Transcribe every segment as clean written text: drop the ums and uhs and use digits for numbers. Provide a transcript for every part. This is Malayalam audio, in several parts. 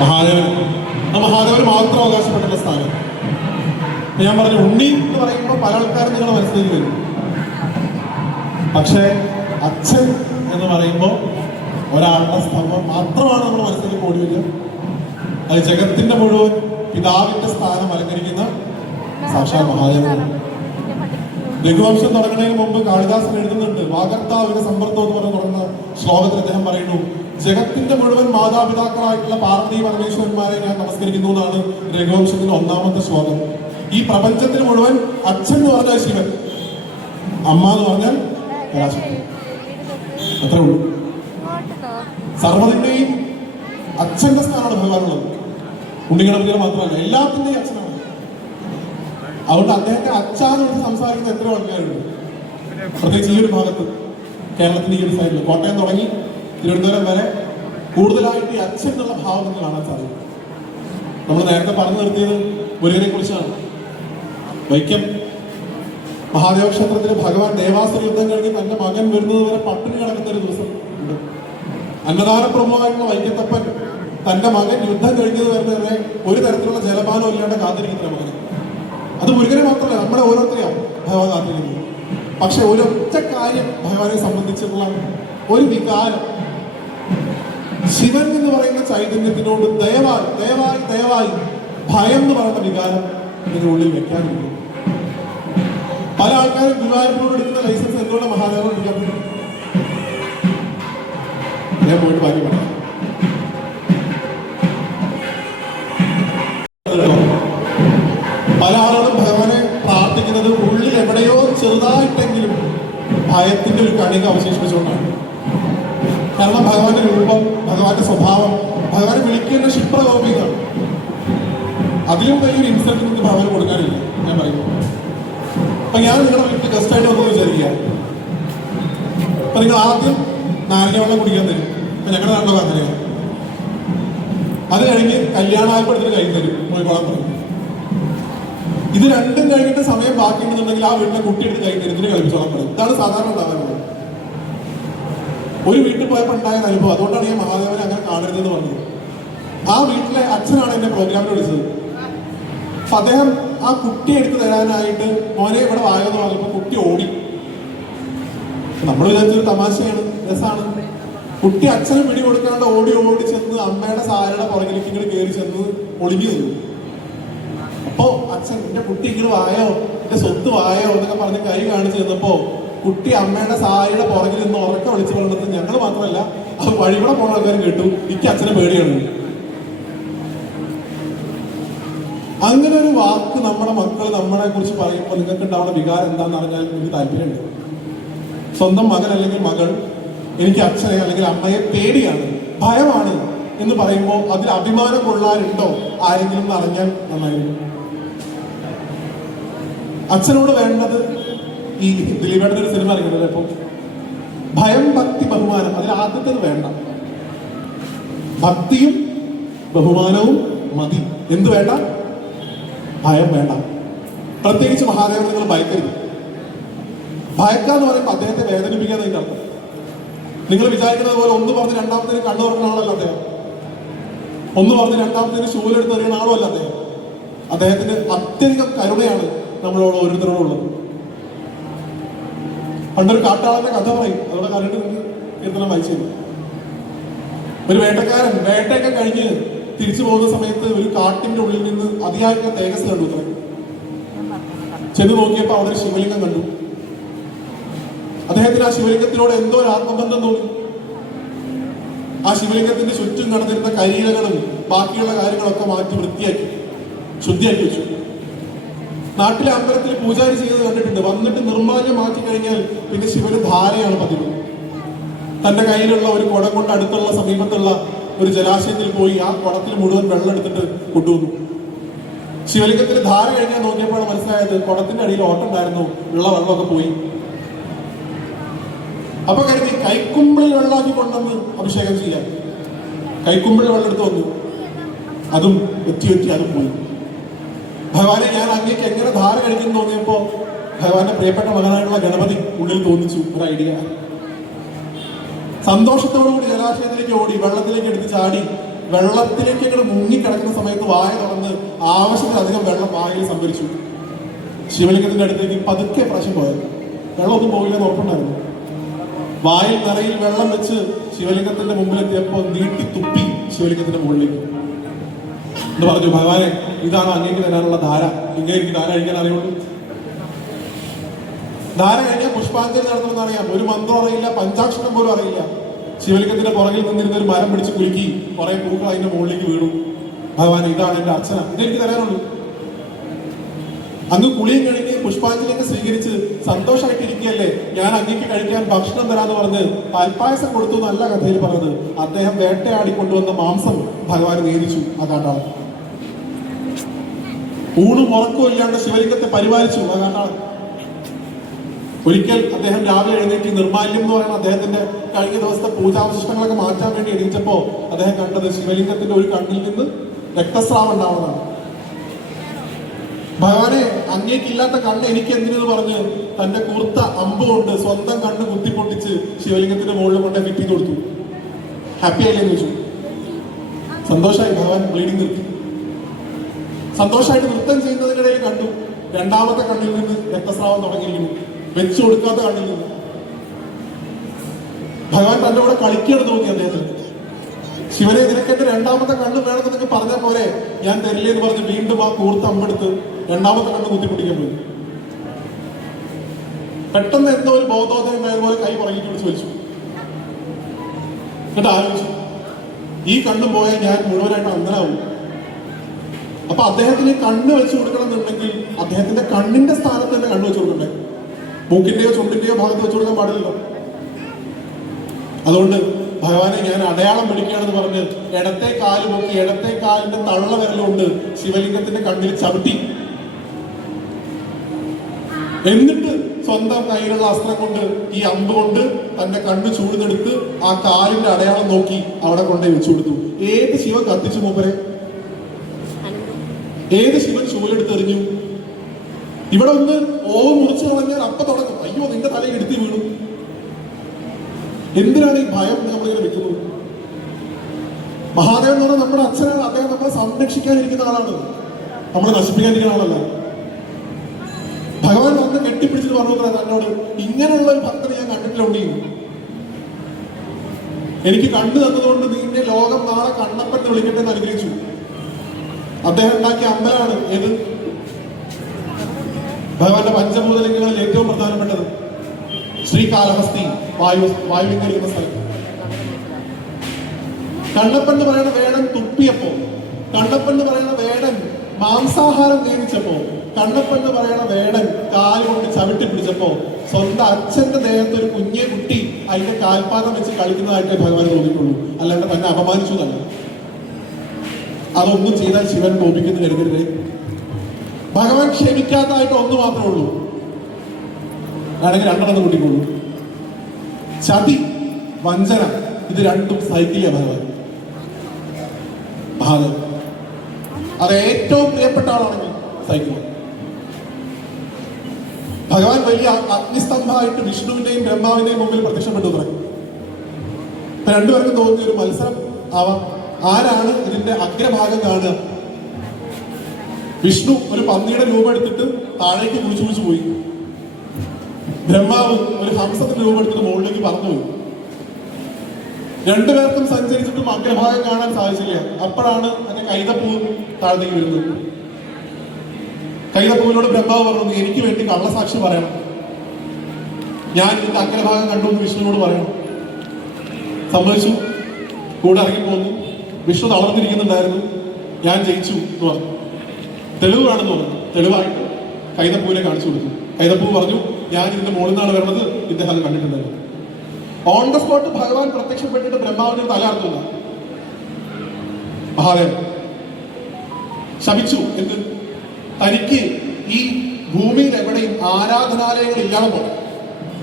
മഹാദേവൻ മഹാദേവന് മാത്രം അവകാശപ്പെട്ടുള്ള സ്ഥാനം. ഞാൻ പറഞ്ഞു, ഉണ്ണി എന്ന് പറയുമ്പോൾ പല ആൾക്കാരും നിങ്ങളുടെ മനസ്സിലേക്ക് വരും. പക്ഷേ അച്ഛൻ എന്ന് പറയുമ്പോൾ ഒരാളുടെ സ്തംഭം മാത്രമാണ് നമ്മുടെ മനസ്സിലേക്ക് ഓടി വരിക. അത് ജഗത്തിന്റെ മുഴുവൻ പിതാവിന്റെ സ്ഥാനം അലങ്കരിക്കുന്ന സാക്ഷാൽ മഹാദേവൻ. രഘുവംശം തുടങ്ങുന്നതിന് മുമ്പ് കാളിദാസൻ എഴുതുന്നുണ്ട്, വാഗർത്താവിന്റെ സമ്പർത്തം എന്ന് പറഞ്ഞ് തുടങ്ങുന്ന ശ്ലോകത്തിൽ അദ്ദേഹം പറയുന്നു, ജഗത്തിന്റെ മുഴുവൻ മാതാപിതാക്കളായിട്ടുള്ള പാർവതി പരമേശ്വരന്മാരെ ഞാൻ നമസ്കരിക്കുന്നു എന്നാണ് രഘുവംശത്തിന്റെ ഒന്നാമത്തെ ശ്ലോകം. ഈ പ്രപഞ്ചത്തിന് മുഴുവൻ അച്ഛൻ എന്ന് പറഞ്ഞാൽ ശിവൻ, അമ്മ എന്ന് പറഞ്ഞാൽ പരാശക്തി. അത്രേ ഉള്ളൂ. സർവ്വതിന്റെയും അച്ഛന്റെ സ്ഥാനമാണ് ഭഗവാനുള്ളത്. ഉണ്ണിഗണപതിയുടെ മാത്രമല്ല, എല്ലാത്തിന്റെയും അച്ഛനാണ്. അതുകൊണ്ട് അദ്ദേഹത്തെ അച്ഛാന്ന് വിളിച്ച് സംസാരിക്കുന്ന എത്രയോ ആൾക്കാരുണ്ട്, പ്രത്യേകിച്ച് ഈ ഒരു ഭാഗത്ത്, കേരളത്തിന്റെ ഈ ഒരു സൈഡിൽ, കോട്ടയം തുടങ്ങി തിരുവനന്തപുരം വരെ കൂടുതലായിട്ട് ഈ അച്ഛൻ എന്നുള്ള ഭാവം നിങ്ങൾ കാണാൻ സാധിക്കും. നമ്മൾ നേരത്തെ പറഞ്ഞു നിർത്തിയത് മുരുകനെ കുറിച്ചാണ്. വൈക്കം മഹാദേവ ക്ഷേത്രത്തിൽ ഭഗവാൻ ദേവാസുര യുദ്ധം കഴിഞ്ഞ് തന്റെ മകൻ വരുന്നത് വരെ പട്ടിണി കിടക്കുന്ന ഒരു ദിവസം ഉണ്ട്. അന്നദാന പ്രമുഖമായിട്ടുള്ള വൈക്കത്തപ്പൻ തന്റെ മകൻ യുദ്ധം കഴിഞ്ഞത് വരെ ഒരു തരത്തിലുള്ള ജലപാനം ഇല്ലാണ്ട് കാത്തിരിക്കുന്ന മകൻ. അത് മുരുകനെ മാത്രമല്ല, നമ്മളെ ഓരോരുത്തരെയാണ് ഭഗവാൻ കാത്തിരിക്കുന്നത്. പക്ഷെ ഒരൊറ്റ കാര്യം ഭഗവാനെ സംബന്ധിച്ചിട്ടുള്ള ഒരു വികാരം, ശിവൻ എന്ന് പറയുന്ന ചൈതന്യത്തിനോട് ദയവായി ദയവായി ദയവായി ഭയം എന്ന് പറയുന്ന വികാരം ഇതിന്റെ ഉള്ളിൽ വെക്കാനില്ല. പല ആൾക്കാരും ഗുരുവായൂരിനോട് എടുക്കുന്ന ലൈസൻസ് എന്തുകൊണ്ട് മഹാദേവനോട് എടുക്കാൻ പറ്റും? ഞാൻ പോയിട്ട് ബാക്കി പറയാം. പല ആളുകളും ഭഗവാനെ പ്രാർത്ഥിക്കുന്നത് ഉള്ളിൽ എവിടെയോ ചെറുതായിട്ടെങ്കിലും ഭയത്തിന്റെ ഒരു കണിക അവശേഷിപ്പിച്ചുകൊണ്ടാണ്. കാരണം ഭഗവാന്റെ രൂപം, ഭഗവാന്റെ സ്വഭാവം, ഭഗവാനെ വിളിക്കുന്ന ക്ഷിപ്രകോപികളാണ്. അതിലും വലിയൊരു ഇൻസൾട്ട് നിങ്ങൾക്ക് ഭഗവാന് കൊടുക്കാനില്ല. ഞാൻ പറയുന്നു, അപ്പൊ ഞാൻ നിങ്ങളുടെ വീട്ടിൽ ഗസ്റ്റായിട്ട് വന്നു വിചാരിക്കുക. അപ്പൊ നിങ്ങൾ ആദ്യം നാരങ്ങ വെള്ളം കുടിക്കാൻ തരും. അപ്പൊ ഞങ്ങളുടെ നാട്ടിലൊക്കെ അങ്ങനെയാണ്. അത് കഴിഞ്ഞ് കല്യാണായപ്പെടുത്തിന് കൈ തരും, മുറിക്കോളം പറയും. ഇത് രണ്ടും കഴിഞ്ഞിട്ട് സമയം ബാക്കിയുണ്ടെന്നുണ്ടെങ്കിൽ ആ വീട്ടിലെ കുട്ടിയെടുത്ത് കൈ തരുന്നതിന് കളിപ്പിച്ചോളം പറയും. ഇതാണ് സാധാരണ ഉണ്ടാകാറുള്ളത്. ഒരു വീട്ടിൽ പോയപ്പോൾ ഉണ്ടായ അനുഭവം, അതുകൊണ്ടാണ് ഞാൻ മഹാദേവനെ അങ്ങനെ കാണരുതെന്ന് പറഞ്ഞത്. ആ വീട്ടിലെ അച്ഛനാണ് എന്നെ പ്രോഗ്രാമിൽ വിളിച്ചത്. അപ്പൊ അദ്ദേഹം ആ കുട്ടിയെ എടുത്ത് തരാനായിട്ട് മോനെ ഇവിടെ വായോന്ന് പറഞ്ഞപ്പോ കുട്ടി ഓടി. നമ്മൾ വിചാരിച്ചൊരു തമാശയാണ്, രസമാണ്. കുട്ടി അച്ഛന് പിടി കൊടുക്കാണ്ട് ഓടി ഓടി ചെന്ന് അമ്മയുടെ സാരയുടെ പുറകിലേക്ക് ഇങ്ങോട്ട് കയറി ചെന്ന് ഒളിഞ്ഞു നിന്നു. അപ്പോ അച്ഛൻ, എന്റെ കുട്ടി ഇങ്ങോട്ട് വായോ, എന്റെ സ്വത്ത് വായോ എന്നൊക്കെ പറഞ്ഞ് കൈ കാണിച്ചു ചെന്നപ്പോ കുട്ടി അമ്മയുടെ സാരിയുടെ പുറകിൽ നിന്ന് ഉറക്ക വിളിച്ചു പറഞ്ഞത് ഞങ്ങൾ മാത്രമല്ല, അത് വഴികൂടെ പോണ ആൾക്കാർ കേട്ടു, എനിക്ക് അച്ഛനെ പേടിയാണ്. അങ്ങനെ ഒരു വാക്ക് നമ്മുടെ മക്കൾ നമ്മളെ കുറിച്ച് പറയുമ്പോൾ നിങ്ങൾക്ക് ഉണ്ടാവുന്ന വികാരം എന്താണെന്ന് അറിഞ്ഞാൽ എനിക്ക് താല്പര്യമുണ്ട്. സ്വന്തം മകൻ അല്ലെങ്കിൽ മകൾ എനിക്ക് അച്ഛനെ അല്ലെങ്കിൽ അമ്മയെ പേടിയാണ്, ഭയമാണ് എന്ന് പറയുമ്പോൾ അതിൽ അഭിമാനം കൊള്ളാറുണ്ടോ ആരെങ്കിലും എന്ന് അറിഞ്ഞാൽ നന്നായിരുന്നു. അച്ഛനോട് വേണ്ടത്, ഈ ദിലീപേട്ടൻ്റെ ഒരു സിനിമ അറിയുന്നത്, ഇപ്പം ഭയം, ഭക്തി, ബഹുമാനം, അതിൽ ആദ്യത്തേത് വേണ്ട. ഭക്തിയും ബഹുമാനവും മതി. എന്ത് വേണ്ട? ഭയം വേണ്ട. പ്രത്യേകിച്ച് മഹാദേവനെ നിങ്ങൾ ഭയക്കരുത്. ഭയക്കാന്ന് പറയുമ്പോൾ അദ്ദേഹത്തെ വേദനിപ്പിക്കാതെ അതിന്റെ അർത്ഥം. നിങ്ങൾ വിചാരിക്കുന്നത് പോലെ ഒന്ന് പറഞ്ഞ് രണ്ടാമത്തേന് കണ്ണു തുറക്കുന്ന ആളല്ല അദ്ദേഹം. ഒന്ന് പറഞ്ഞ് രണ്ടാമത്തേന് ശൂലെടുത്ത് എറിയുന്ന ആളും അല്ല അദ്ദേഹം. അദ്ദേഹത്തിന് അത്യധികം കരുണയാണ് നമ്മളോട് ഓരോരുത്തരോടുള്ളത്. പണ്ടൊരു കാട്ടാളന്റെ കഥ പറയും, അതോടെ കരണ്ട് നിങ്ങൾക്ക് കീർത്തനം വായിച്ചിരുന്നു. ഒരു വേട്ടക്കാരൻ വേട്ടയൊക്കെ കഴിഞ്ഞ് തിരിച്ചു പോകുന്ന സമയത്ത് ഒരു കാട്ടിന്റെ ഉള്ളിൽ നിന്ന് അതിയായിട്ടുള്ള തേജസ് കണ്ടു. ചെന്ന് നോക്കിയപ്പോ അവിടെ ഒരു ശിവലിംഗം കണ്ടു. അദ്ദേഹത്തിന് ആ ശിവലിംഗത്തിനോട് എന്തോ ഒരു ആത്മബന്ധം തോന്നി. ആ ശിവലിംഗത്തിന്റെ ചുറ്റും നടന്നിരുന്ന കരിയിലകളും ബാക്കിയുള്ള കാര്യങ്ങളൊക്കെ മാറ്റി വൃത്തിയാക്കി ശുദ്ധിയാക്കി വെച്ചു. നാട്ടിലെ അമ്പലത്തിൽ പൂജാരി ചെയ്ത് കണ്ടിട്ടുണ്ട്. വന്നിട്ട് നിർമ്മാല്യം മാറ്റി കഴിഞ്ഞാൽ പിന്നെ ശിവന് ധാരയാണ് പതിവ്. തന്റെ കയ്യിലുള്ള ഒരു കുടം കൊണ്ട് അടുത്തുള്ള സമീപത്തുള്ള ഒരു ജലാശയത്തിൽ പോയി ആ കുടത്തിൽ മുഴുവൻ വെള്ളം എടുത്തിട്ട് കൊണ്ടുവന്നു. ശിവലിംഗത്തിന് ധാര കഴിഞ്ഞാൽ നോക്കിയപ്പോഴാണ് മനസ്സിലായത് കുടത്തിന്റെ അടിയിൽ ഓട്ടുണ്ടായിരുന്നു, ഉള്ള വെള്ളമൊക്കെ പോയി. അപ്പൊ കരുതി കൈക്കുമ്പിളിൽ വെള്ളമാക്കി കൊണ്ടുവന്ന് അഭിഷേകം ചെയ്യാം. കൈക്കുമ്പിളിൽ വെള്ളം എടുത്ത് വന്നു, അതും വെറ്റി അതും പോയി. ഭഗവാനെ, ഞാൻ അങ്ങേക്ക് എങ്ങനെ ധാര കഴിക്കുന്നു തോന്നിയപ്പോ ഭഗവാന്റെ പ്രിയപ്പെട്ട മകനായിട്ടുള്ള ഗണപതി ഉള്ളിൽ തോന്നിച്ചു ഒരു ഐഡിയ. സന്തോഷത്തോടുകൂടി ജലാശയത്തിലേക്ക് ഓടി വെള്ളത്തിലേക്ക് എടുത്ത് ചാടി വെള്ളത്തിലേക്ക് ഇങ്ങനെ മുങ്ങിക്കിടക്കുന്ന സമയത്ത് വായ തുറന്ന് ആവശ്യത്തിലധികം വെള്ളം വായിൽ സംഭരിച്ചു. ശിവലിംഗത്തിന്റെ അടുത്തേക്ക് പതുക്കെ പ്രാവശ്യം പോയത്. വെള്ളമൊന്നും പോയില്ലെന്ന് ഉറപ്പുണ്ടായിരുന്നു. വായിൽ നിറയിൽ വെള്ളം വെച്ച് ശിവലിംഗത്തിന്റെ മുമ്പിലെത്തിയപ്പോൾ നീട്ടി തുപ്പി ശിവലിംഗത്തിന്റെ മുകളിലേക്ക് എന്ന് പറഞ്ഞു, ഭഗവാനെ, ഇതാണ് അങ്ങേക്ക് തരാനുള്ള ധാര. ഇങ്ങനെ എനിക്ക് ധാര കഴിക്കാൻ അറിയുള്ളൂ. ധാര കഴിഞ്ഞാൽ പുഷ്പാഞ്ജലി നടത്തുമെന്ന് അറിയാം. ഒരു മന്ത്രം അറിയില്ല, പഞ്ചാക്ഷരം പോലും അറിയില്ല. ശിവലിംഗത്തിന്റെ പുറകിൽ നിന്നിരുന്ന ഒരു മരം പിടിച്ച് കുലുക്കി കുറെ പൂക്കൾ അതിന്റെ മുകളിലേക്ക് വീണു. ഭഗവാൻ, ഇതാണ് എന്റെ അർച്ചന, ഇതെനിക്ക് തരാനുള്ളൂ. അങ്ങ് കുളിയും കഴിഞ്ഞ് പുഷ്പാഞ്ജലിയൊക്കെ സ്വീകരിച്ച് സന്തോഷമായിട്ടിരിക്കുകയല്ലേ, ഞാൻ അങ്ങേക്ക് കഴിക്കാൻ ഭക്ഷണം തരാന്ന് പറഞ്ഞ് പാൽപ്പായസം കൊടുത്തു എന്നല്ല കഥയിൽ പറഞ്ഞത്. അദ്ദേഹം വേട്ടയാടി കൊണ്ടുവന്ന മാംസം ഭഗവാൻ നേദിച്ചു. ആ കാട്ടാളൻ ഊണും ഉറക്കവും ഇല്ലാണ്ട് ശിവലിംഗത്തെ പരിപാലിച്ചു. ആ കാട്ടാളൻ ഒരിക്കൽ അദ്ദേഹം രാവിലെ എഴുന്നേറ്റ് നിർമാല്യം എന്ന് പറയുന്ന അദ്ദേഹത്തിന്റെ കഴിഞ്ഞ ദിവസത്തെ പൂജാവശിഷ്ടങ്ങളൊക്കെ മാറ്റാൻ വേണ്ടി എണീച്ചപ്പോ അദ്ദേഹം കണ്ടത് ശിവലിംഗത്തിന്റെ ഒരു കണ്ണിൽ നിന്ന് രക്തസ്രാവം ഉണ്ടാവുന്നതാണ്. ഭഗവാനെ, അങ്ങേക്കില്ലാത്ത കണ്ണ് എനിക്ക് എന്തിനെന്ന് പറഞ്ഞ് തന്റെ കൂർത്ത അമ്പ് കൊണ്ട് സ്വന്തം കണ്ണ് കുത്തിപ്പൊട്ടിച്ച് ശിവലിംഗത്തിന്റെ മുകളിൽ കൊണ്ട് ഫിറ്റ് ചെയ്ത് കൊടുത്തു. ഹാപ്പി ആയില്ലേ എന്ന് ചോദിച്ചു. സന്തോഷമായി. ഭഗവാൻ ബ്ലീഡിങ് നിർത്തി. സന്തോഷമായിട്ട് നൃത്തം ചെയ്യുന്നതിനിടയിൽ കണ്ടു രണ്ടാമത്തെ കണ്ണിൽ നിന്ന് രക്തസ്രാവം തുടങ്ങിയിരിക്കുന്നു. വെച്ചു കൊടുക്കാത്ത കണ്ണിൽ നിന്ന്. ഭഗവാൻ തന്റെ കൂടെ കളിക്കുകയാണ് തോന്നി അദ്ദേഹത്തിന്. ശിവനെ, നിനക്ക് എന്റെ രണ്ടാമത്തെ കണ്ണ് വേണമെന്ന് നിനക്ക് പറഞ്ഞ പോലെ ഞാൻ തരില്ലേ എന്ന് പറഞ്ഞ് വീണ്ടും ആ കൂർത്ത അമ്പെടുത്ത് രണ്ടാമത്തെ കണ്ണ് കുത്തിപ്പൊട്ടിക്കാൻ പോയി. പെട്ടെന്ന് എന്തോ ഒരു ബോധോദയം ഉണ്ടായതുപോലെ കൈ പുറകിട്ട് പിടിച്ച് വലിച്ചു. എന്നിട്ട് ആലോചിച്ചു, ഈ കണ്ണ് പോയാൽ ഞാൻ മുഴുവനായിട്ട് അന്ധനാവും. അപ്പൊ അദ്ദേഹത്തിന് കണ്ണ് വെച്ച് കൊടുക്കണം എന്നുണ്ടെങ്കിൽ അദ്ദേഹത്തിന്റെ കണ്ണിന്റെ സ്ഥാനത്ത് തന്നെ കണ്ണ് വെച്ച് കൊടുക്കണ്ടേ? മൂക്കിന്റെയോ ചുണ്ടിന്റെയോ ഭാഗത്ത് വെച്ച് കൊടുക്കാൻ പാടില്ലല്ലോ. അതുകൊണ്ട് ഭഗവാനെ, ഞാൻ അടയാളം പിടിക്കുകയാണെന്ന് പറഞ്ഞ് ഇടത്തെ കാല് നോക്കി ഇടത്തെ കാലിന്റെ തള്ള വിരലുകൊണ്ട് ശിവലിംഗത്തിന്റെ കണ്ണിൽ ചവിട്ടി. എന്നിട്ട് സ്വന്തം കയ്യിലുള്ള അസ്ത്രം കൊണ്ട് ഈ അമ്പ് കൊണ്ട് തന്റെ കണ്ണ് ചൂടുന്നെടുത്ത് ആ കാലിന്റെ അടയാളം നോക്കി അവിടെ കൊണ്ടുപോയി വെച്ചു കൊടുത്തു. ഏത് ശിവൻ കത്തിച്ചു മൂപ്പരെ? ഏത് ശിവൻ ചൂലെടുത്തെറിഞ്ഞു? ഇവിടെ ഒന്ന് ഓവ് മുറിച്ചു കളഞ്ഞാൽ അപ്പൊ തുടങ്ങും, അയ്യോ നിന്റെ തലയിൽ എടുത്തി വീണു. എന്തിനാണ് ഈ ഭയം നമ്മളിങ്ങനെ വെക്കുന്നത്? മഹാദേവൻ എന്ന് പറഞ്ഞാൽ നമ്മുടെ അച്ഛനാണ്. അദ്ദേഹം നമ്മളെ സംരക്ഷിക്കാനിരിക്കുന്ന ആളാണ്, നമ്മളെ നശിപ്പിക്കാനിരിക്കുന്ന ആളല്ല. ഭഗവാൻ വന്ന് കെട്ടിപ്പിടിച്ചിട്ട് പറഞ്ഞു തന്നോട്, ഇങ്ങനെയുള്ള ഒരു ഭക്തനെ ഞാൻ കണ്ടിട്ടില്ല. എനിക്ക് കണ്ടു തന്നതുകൊണ്ട് നിന്റെ ലോകം നാളെ കണ്ണപ്പൻ വിളിക്കട്ടെ എന്ന് അനുഗ്രഹിച്ചു. അദ്ദേഹം ഉണ്ടാക്കിയ അമ്പലമാണ് ഏത്? ഭഗവാന്റെ പഞ്ചഭൂതലിംഗങ്ങളിൽ ഏറ്റവും പ്രധാനപ്പെട്ടത് ശ്രീകാലഹസ്തി വായുലിംഗം ഇരിക്കുന്ന സ്ഥലം. കണ്ണപ്പൻ എന്ന് പറയുന്ന വേടൻ തുപ്പിയപ്പോ, കണ്ണപ്പൻ എന്ന് പറയുന്ന വേടൻ മാംസാഹാരം നേദിച്ചപ്പോ, കണ്ണപ്പൻ എന്ന് പറയുന്ന വേടൻ കാലുകൊണ്ട് ചവിട്ടി പിടിച്ചപ്പോ സ്വന്തം അച്ഛന്റെ ദേഹത്ത് ഒരു കുഞ്ഞെ കുട്ടി അതിന്റെ കാൽപാദം വെച്ച് കളിക്കുന്നതായിട്ടേ ഭഗവാൻ തോന്നിയിട്ടുള്ളൂ. അല്ലാണ്ട് തന്നെ അപമാനിച്ചു തന്നെ. അതൊന്നും ചെയ്താൽ ശിവൻ കോപിക്കുന്നു കരുതരുതേ. ഭഗവാൻ ക്ഷമിക്കാത്തതായിട്ട് ഒന്ന് മാത്രമേ ഉള്ളൂ, ആണെങ്കിൽ രണ്ടെണ്ണം കൂട്ടിക്കൊള്ളൂ. ചതി, വഞ്ചന, ഇത് രണ്ടും സഹിക്കില്ല ഭഗവാൻ. മഹാദേവൻ അത് ഏറ്റവും പ്രിയപ്പെട്ട ആളാണെങ്കിൽ സഹിക്കുക. ഭഗവാൻ വലിയ അഗ്നിസ്തംഭമായിട്ട് വിഷ്ണുവിന്റെയും ബ്രഹ്മാവിന്റെയും മുമ്പിൽ പ്രത്യക്ഷപ്പെട്ടു തുടങ്ങി. രണ്ടുപേർക്കും തോന്നിയ ഒരു മത്സരം ആവാം, ആരാണ് ഇതിന്റെ അഗ്രഭാഗം കാണുക. വിഷ്ണു ഒരു പന്നിയുടെ രൂപം എടുത്തിട്ട് താഴേക്ക് കുളിച്ചു പോയി. ബ്രഹ്മാവ് ഒരു ഹംസത്തിന്റെ രൂപം എടുത്തിട്ട് മുകളിലേക്ക് പറന്നുപോയി. രണ്ടുപേർക്കും സഞ്ചരിച്ചിട്ടും അഗ്രഭാഗം കാണാൻ സാധിച്ചില്ല. അപ്പോഴാണ് അതിന്റെ കൈതപ്പൂ താഴത്തേക്ക് വരുന്നത്. കൈതപ്പൂവിനോട് ബ്രഹ്മാവ് പറഞ്ഞു, എനിക്ക് വേണ്ടി കള്ളസാക്ഷി പറയണം, ഞാൻ ഇതിന്റെ അഗ്രഭാഗം കണ്ടു എന്ന് വിഷ്ണുവിനോട് പറയണം. സമ്മതിച്ചു. കൂടെ ഇറങ്ങിപ്പോന്നു. വിഷ്ണു തളർന്നിരിക്കുന്നുണ്ടായിരുന്നു. ഞാൻ ജയിച്ചു എന്ന് പറഞ്ഞു. തെളിവ് വേണമെന്ന് പറഞ്ഞു. തെളിവായിട്ട് കൈതപ്പൂവിനെ കാണിച്ചു കൊടുത്തു. കൈതപ്പൂ പറഞ്ഞു, ഞാൻ ഇതിന്റെ മുകളിൽ നിന്നാണ് വരുന്നത്, ഇദ്ദേഹം അത് കണ്ടിട്ടുണ്ടായിരുന്നു. ഓൺ ദ സ്പോട്ട് ഭഗവാൻ പ്രത്യക്ഷപ്പെട്ടിട്ട് ബ്രഹ്മാവിന്റെ തല അർത്തുന്ന മഹാദേവൻ ശപിച്ചു. എന്ത്? തനിക്ക് ഈ ഭൂമിയിൽ എവിടെയും ആരാധനാലയങ്ങൾ ഇല്ലാതെ പോകണം.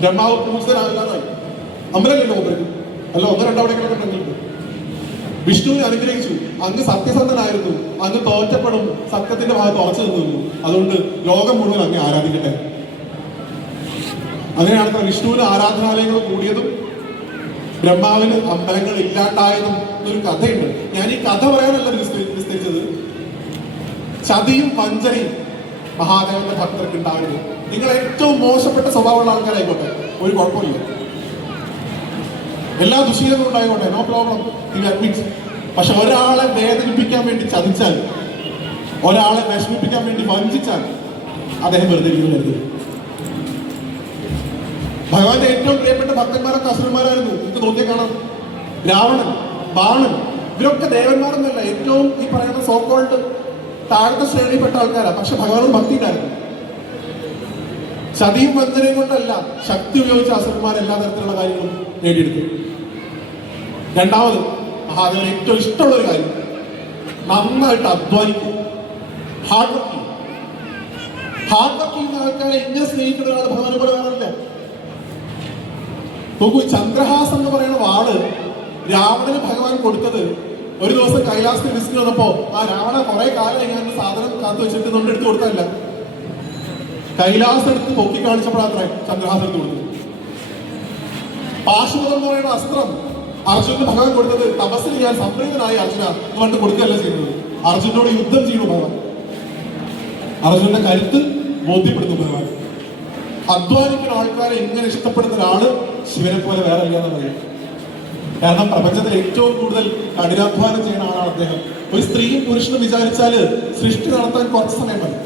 ബ്രഹ്മാവ് പൂജിതനാകാതായി. അമ്പലല്ലോ ഒപ്പരക്കും അല്ല, ഒന്നോ രണ്ടോ അവിടെയൊക്കെ കണ്ടിട്ടുണ്ട്. വിഷ്ണുവിനെ അനുഗ്രഹിച്ചു. അങ്ങ് സത്യസന്ധനായിരുന്നു, അങ്ങ് തോറ്റപ്പെടും, സത്യത്തിന്റെ ഭാഗത്ത് ഉറച്ചു നിന്നു. അതുകൊണ്ട് ലോകം മുഴുവൻ അങ്ങ് ആരാധിക്കട്ടെ. അങ്ങനെയാണ് വിഷ്ണുവിന് ആരാധനാലയങ്ങൾ കൂടിയതും ബ്രഹ്മാവിന് അമ്പലങ്ങൾ ഇല്ലാണ്ടായതും ഒരു കഥയുണ്ട്. ഞാൻ ഈ കഥ പറയാനല്ല വിസ്തരിച്ചത്. ചതിയും വഞ്ചനയും മഹാദേവന്റെ ഭക്തർക്ക് ഉണ്ടാകരുത്. നിങ്ങൾ ഏറ്റവും മോശപ്പെട്ട സ്വഭാവമുള്ള ആൾക്കാരായിക്കോട്ടെ, ഒരു കുഴപ്പമില്ല. എല്ലാ ദുശീലങ്ങളും ഉണ്ടായിക്കോട്ടെ, നോ പ്രോബ്ലം, നിങ്ങൾ അഡ്മിറ്റ്. പക്ഷെ ഒരാളെ വേദനിപ്പിക്കാൻ വേണ്ടി ചതിച്ചാൽ, ഒരാളെ വിഷമിപ്പിക്കാൻ വേണ്ടി വഞ്ചിച്ചാൽ അദ്ദേഹം വെറുതെ ഇരിക്കരുത്. ഭഗവാന്റെ ഏറ്റവും പ്രിയപ്പെട്ട ഭക്തന്മാരൊക്കെ അസുരന്മാരായിരുന്നു. നമുക്ക് നോക്കിയാൽ കാണാം. രാവണൻ, ബാണൻ, ഇവരൊക്കെ ദേവന്മാരെന്നല്ല, ഏറ്റവും ഈ പറയുന്ന സോക്കോൾഡ് താഴത്തെ ശ്രേണിയിൽപ്പെട്ട ആൾക്കാരാണ്. പക്ഷെ ഭഗവാൻ ഭക്തി ഉണ്ടായിരുന്നു. ചതിയും വഞ്ചനയും കൊണ്ടല്ല, ശക്തി ഉപയോഗിച്ച അസുരന്മാർ എല്ലാ തരത്തിലുള്ള കാര്യങ്ങളും നേടിയെടുത്തു. രണ്ടാമത് മഹാദേവന് ഏറ്റവും ഇഷ്ടമുള്ള ഒരു കാര്യം, നന്നായിട്ട് അധ്വാനിക്കും, ഹാർഡ് വർക്ക് ചെയ്യും. ഹാർഡ് വർക്ക് ചെയ്യുന്ന ആൾക്കാരെ ഇങ്ങനെ സ്നേഹിക്കുന്ന ഒരാൾ ഭഗവാനെ പോലെ വേണമില്ല. നോക്കൂ, ചന്ദ്രഹാസം എന്ന് പറയുന്ന വാള് രാവണന് ഭഗവാൻ കൊടുത്തത് ഒരു ദിവസം കൈലാസത്തിൽ വിസിറ്റ് വന്നപ്പോ ആ രാവണ കുറെ കാലം ഇങ്ങനെ സാധനം കാത്തു വെച്ചിട്ട് നമ്മൾ എടുത്തു കൊടുത്തല്ല, കൈലാസം എടുത്ത് പൊക്കി കാണിച്ചപ്പോഴാത്രേ ചന്ദ്രഹാസം എടുത്ത് കൊടുത്തത്. പാശുപതം എന്ന് പറയുന്ന അസ്ത്രം അർജുനന് ഭഗവാൻ കൊടുത്തത് തപസ്സിൽ ഞാൻ സംപ്രീതനായി അർജുന എന്ന് കൊടുക്കുകയല്ല ചെയ്യുന്നത്, അർജുനോട് യുദ്ധം ചെയ്യുന്നു ഭഗവാൻ. അർജുനന്റെ കരുത്ത് ബോധ്യപ്പെടുന്നു ഭഗവാൻ. അധ്വാനിക്കുന്ന ആൾക്കാരെ ഇങ്ങനെ ഇഷ്ടപ്പെടുന്ന ഒരാള് ശിവനെ പോലെ വേറെ ഇല്ലാന്ന് പറയും. കാരണം പ്രപഞ്ചത്തിൽ ഏറ്റവും കൂടുതൽ കഠിനാധ്വാനം ചെയ്യുന്ന ആളാണ് അദ്ദേഹം. ഒരു സ്ത്രീയും പുരുഷനും വിചാരിച്ചാല് സൃഷ്ടി നടത്താൻ കുറച്ച് സമയം മതി.